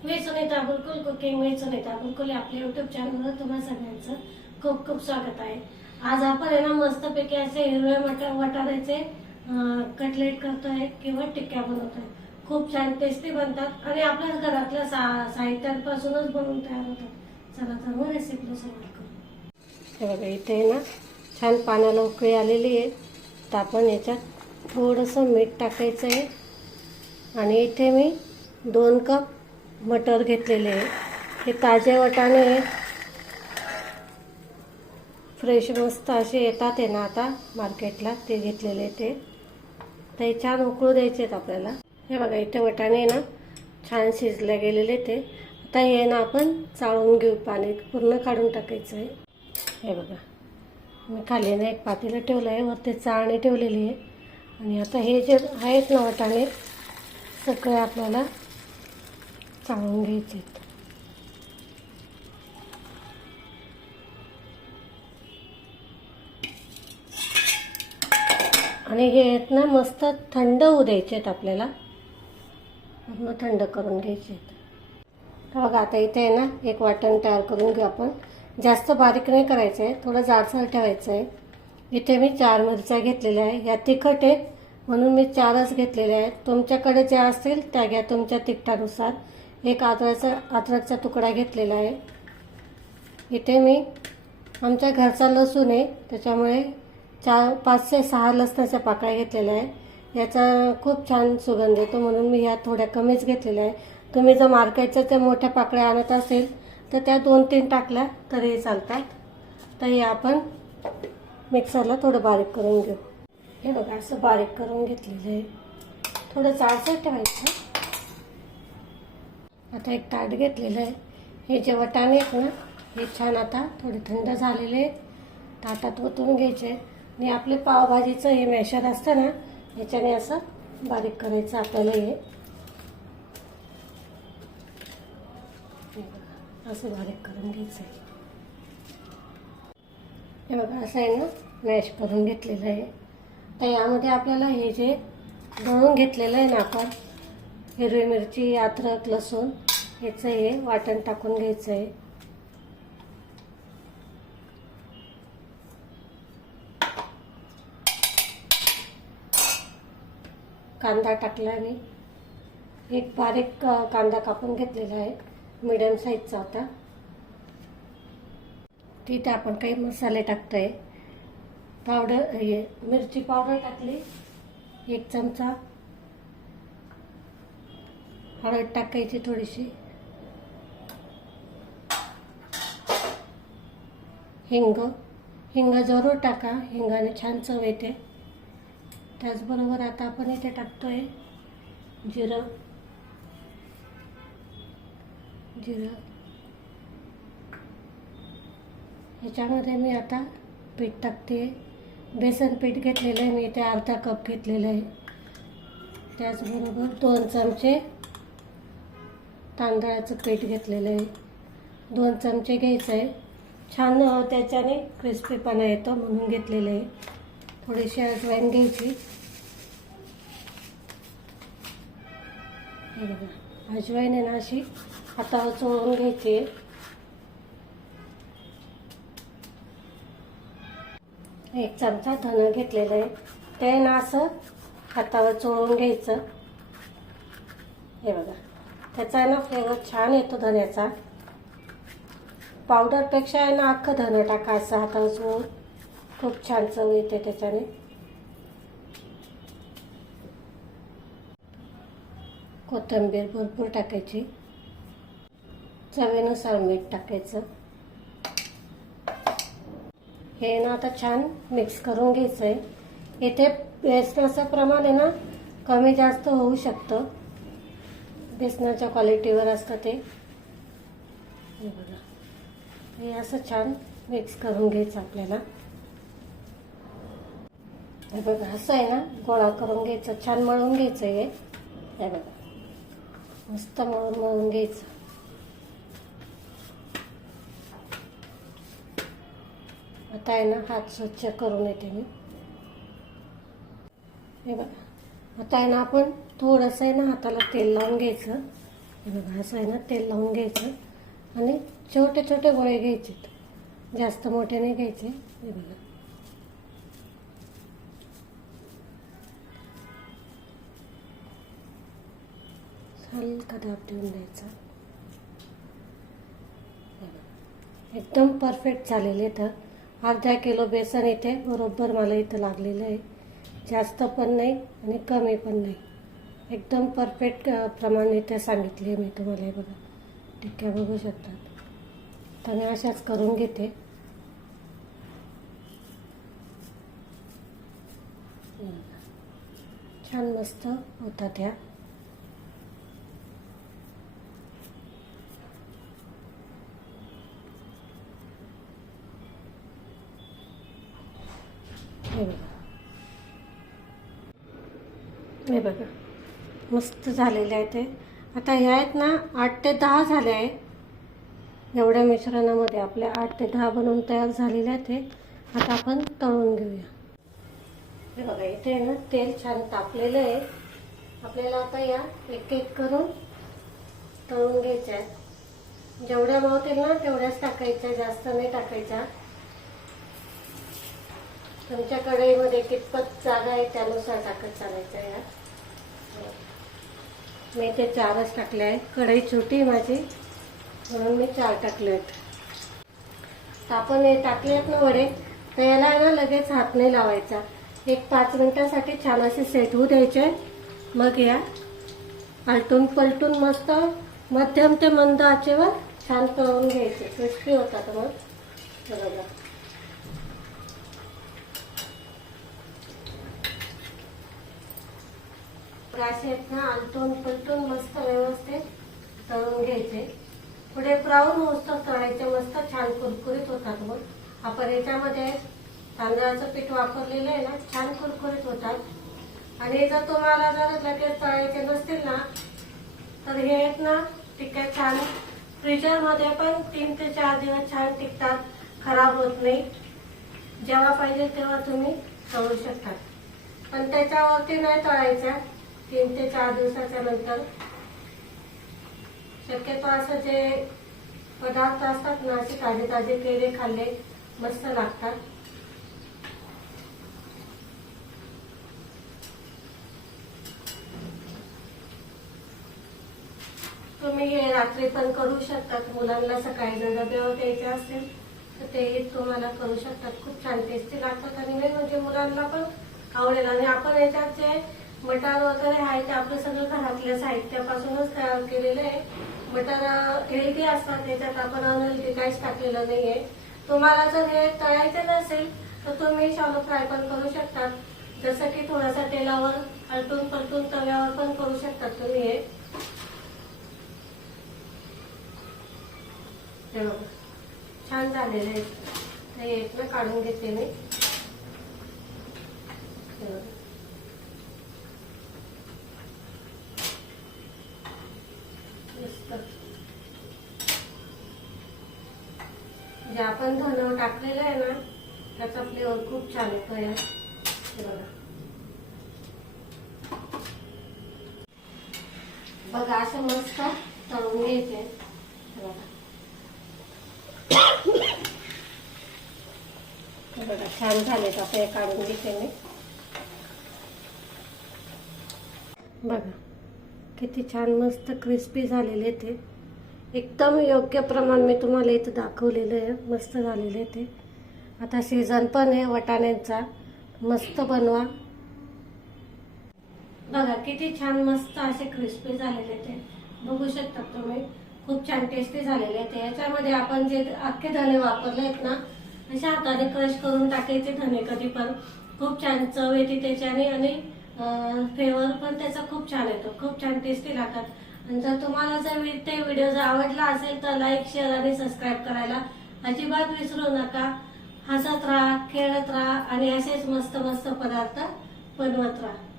मी Sunita Bulkul cooking मी सुनीता बुलकुल आपल्या YouTube चॅनलवर तुम्हा सगळ्यांचं खूप खूप स्वागत आहे। आज आपण आहे ना मस्तपैकी असे हिरव्या वाटाण्याचे कटलेट करतोय किंवा टिक्क्या बनवतोय। खूप छान टेस्टी बनतात आणि आपल्या घरातल्या साहित्यांपासूनच बनवून तयार होतात। चला तर मग रेसिपीला सुरुवात करू। हे बघा इथे ना छान पाण्याला उकळी आलेली आहे, तर आपण याच्यात थोडंसं मीठ टाकायचं आहे आणि इथे मी 2 कप मटर घेतलेले आहे। हे ताजे वाटाणे आहेत, फ्रेश मस्त असे येतात आहे ना आता मार्केटला, ते घेतलेले ते ते छान उकळू द्यायचे आहेत आपल्याला। हे बघा इथे वाटाणे ना छान शिजले गेलेले ते आता हे ना आपण चाळून घेऊ, पाणी पूर्ण काढून टाकायचं आहे। हे बघा मी खाली ना एक पातेलं ठेवलं आहे, वरती चाळणी ठेवलेली आहे आणि आता हे जे आहेत ना वाटाणे सगळे आपल्याला चाळून घ्यायचे आहेत। आणि हे आहेत ना मस्त थंड होऊ द्यायचे आहेत, आपल्याला पूर्ण थंड करून घ्यायचे आहेत। बघा आता इथे आहे ना एक वाटण तयार करून घेऊ आपण। जास्त बारीक नाही करायचं आहे, थोडं जाडसर ठेवायचं आहे। इथे मी 4 मिरच्या घेतलेल्या आहे, या तिखट आहेत म्हणून मी 4च घेतलेल्या आहेत। तुमच्याकडे ज्या असतील त्या घ्या तुमच्या तिखटानुसार। एक अद्रकचा तुकडा घेतलेला आहे। इथे मी आमच्या घरचा लसूण आहे त्याच्यामुळे 5 ते 6 लसणाच्या पाकळ्या घेतलेल्या आहे। याचा खूप छान सुगंध येतो म्हणून मी ह्या थोड्या कमीच घेतलेल्या आहे। तुम्ही जर मार्केटच्या त्या मोठ्या पाकळ्या आणत असेल तर त्या 2-3 टाकल्या तरी चालतात। तर हे आपण मिक्सरला थोडं बारीक करून घेऊ। हे बघा असं बारीक करून घेतलेलं आहे, थोडं जाडसर ठेवायचं। आता एक ताट घेतलेलं आहे। हे जे वाटाणे आहेत ना हे छान आता थोडे थंड झालेले ताटात ओतून घ्यायचे आणि आपले पावभाजीचं हे मॅशर असतं ना याच्याने असं बारीक करायचं आपल्याला। हे असं बारीक करून घ्यायचं आहे। हे बघा असं आहे ना मॅश करून घेतलेलं आहे। तर यामध्ये आपल्याला हे जे दळून घेतलेलं आहे ना आपण हिरवी मिरची अद्रक लसूण याचं हे वाटण टाकून घ्यायचं आहे। कांदा टाकला मी, एक बारीक कांदा कापून घेतलेला आहे मीडियम साईजचा होता। तिथे आपण काही मसाले टाकतोय। पावडर हे मिरची पावडर टाकली 1 चमचा, हळद टाकायची थोडीशी, हिंग जरूर टाका, हिंगाने छान चव येते। त्याचबरोबर आता आपण इथे टाकतोय जिरं ह्याच्यामध्ये मी आता पीठ टाकते। बेसन पीठ घेतलेलं आहे मी इथे अर्धा कप घेतलेलं आहे। त्याचबरोबर 2 चमचे तांदळाचं पीठ घेतलेलं आहे, 2 चमचे घ्यायचं आहे। छान त्याच्याने क्रिस्पीपणा येतो म्हणून घेतलेलं आहे। थोडीशी अजवाईन घ्यायची। हे बघा अजवाईन आहे ना अशी हातावर चोळून घ्यायची। 1 चमचा धनं घेतलेलं आहे, ते ना असं हातावर चोळून घ्यायचं। हे बघा त्याचा आहे ना फ्लेवर छान येतो धन्याचा। पावडरपेक्षा आहे ना अख्खं धनं टाका असं हातावर चोळून, खूप छान चव येते त्याच्याने। कोथिंबीर भरपूर टाकायची, चवीनुसार मीठ टाकायचं। हे ना आता छान मिक्स करून घ्यायचं आहे। इथे बेसनाचं प्रमाण आहे ना कमी जास्त होऊ शकतं, बेसनाच्या क्वालिटीवर असतं ते। हे बघा हे असं छान मिक्स करून घ्यायचं आपल्याला। हे बघा असं आहे ना गोळा करून घ्यायचं, छान मळून घ्यायचं। हे बघा मस्त मळून घ्यायचं। आता आहे ना हात स्वच्छ करून येते मी। हे बघा आता आहे ना आपण थोडंसं आहे ना हाताला तेल लावून घ्यायचं हे बघा असं आहे ना, तेल लावून घ्यायचं आणि छोटे छोटे गोळे घ्यायचे, जास्त मोठे नाही घ्यायचे. हे बघा हलका दाब देऊन द्यायचा. एकदम परफेक्ट झालेले. तर अर्धा किलो बेसन इथे बरोबर मला इथं लागलेलं आहे. जास्त पण नाही आणि कमी पण नाही, एकदम परफेक्ट प्रमाण इथे सांगितले मी तुम्हाला. हे बघा टिक्क्या बघू शकतात. तर मी अशाच करून घेते. छान मस्त होतात ह्या. हे बघा मस्त झालेले आहे ते. आता ह्या आहेत ना 8 ते 10 झाले आहे. एवढ्या मिश्रणामध्ये आपल्या 8 ते 10 बनवून तयार झालेले आहे ते. आता आपण तळून घेऊया. हे बघा इथे ना तेल छान तापलेलं आहे. आपल्याला आता या एक एक करून तळून घ्यायच्या आहेत. जेवढ्या मावतील ना तेवढ्याच टाकायच्या, जास्त नाही टाकायच्या. तुमच्या कढईमध्ये कितपत जागा आहे त्यानुसार टाकत चालायचं. या मी ते 4च टाकले आहे. कढई छोटी आहे माझी म्हणून मी 4 टाकले आहेत. तर आपण हे टाकले आहेत ना वडे, तर याला ना लगेच हात नाही लावायचा. एक 5 मिनिटासाठी छान असे सेट होऊ द्यायचे. मग या आलटून पलटून मस्त मध्यम ते मंद आचेवर छान तळून घ्यायचे. क्रिस्पी होतात मग. बरोबर असे आहेत ना आलटून पलटून मस्त व्यवस्थित तळून घ्यायचे. पुढे ब्राऊन होतं तळायचे. मस्त छान कुरकुरीत होतात. मग आपण याच्यामध्ये तांदळाचं पीठ वापरलेलं आहे ना, छान कुरकुरीत होतात. आणि जर तुम्हाला जर लगेच तळायचे नसतील ना तर हे आहेत ना टिक्क्या छान फ्रीजरमध्ये पण 3 ते 4 दिवस छान टिकतात, खराब होत नाही. जेव्हा पाहिजे तेव्हा तुम्ही तळू शकता. पण त्याच्यावरती नाही तळायच्या 3 ते 4 दिवसाच्या नंतर. शक्यतो असं जे पदार्थ असतात ना असे ताजे ताजे केले खाल्ले मस्त लागतात. तुम्ही हे रात्री पण करू शकतात. मुलांना सकाळी जर डब्यावर द्यायचे असेल तर ते तुम्हाला करू शकतात. खूप छान टेस्टी लागतात आणि मेन म्हणजे मुलांना पण आवडेल. आणि आपण याच्यात जे मटार वगैरे आहे ते आपलं सगळं घरातल्या साहित्यापासूनच तयार केलेलं आहे. मटार हेल्दी असतात, त्याच्यात आपण अनहेल्दी काहीच टाकलेलं नाहीये. तुम्हाला जर हे तळायचे नसेल तर तुम्ही शॅलो फ्राय पण करू शकतात. जसं की थोडासा तेलावर आलटून पलटून तव्यावर पण करू शकतात तुम्ही. हे छान झालेले आहेत. ते एक ना काढून घेते मी. जे आपण धन टाकलेलं आहे ना त्याचा फ्लेवर खूप छान येतो. या बघा असं मस्त तळून घ्यायचे. बघा छान झाले. आता हे काढून घेते मी. बघा किती छान मस्त क्रिस्पी झालेले ते. एकदम योग्य प्रमाण मी तुम्हाला इथं दाखवलेलं आहे. मस्त झालेले ते. आता सीझन पण आहे वाटाण्यांचा. मस्त बनवा. बघा किती छान मस्त असे क्रिस्पी झालेले ते. बघू शकता तुम्ही. खूप छान टेस्टी झालेले ते. याच्यामध्ये आपण जे अख्खे धने वापरले आहेत ना अशा हाताने क्रश करून टाकायचे धने कधी पण. खूप छान चव येते त्याच्याने आणि फ्लेवर पण त्याचा खूप छान येतो. खूप छान टेस्टी लागतात. आणि जर तुम्हाला जर ते व्हिडिओ जर आवडला असेल तर लाईक, शेअर आणि सबस्क्राईब करायला अजिबात विसरू नका. हसत राहा, खेळत राहा आणि असेच मस्त मस्त पदार्थ बनवत राहा.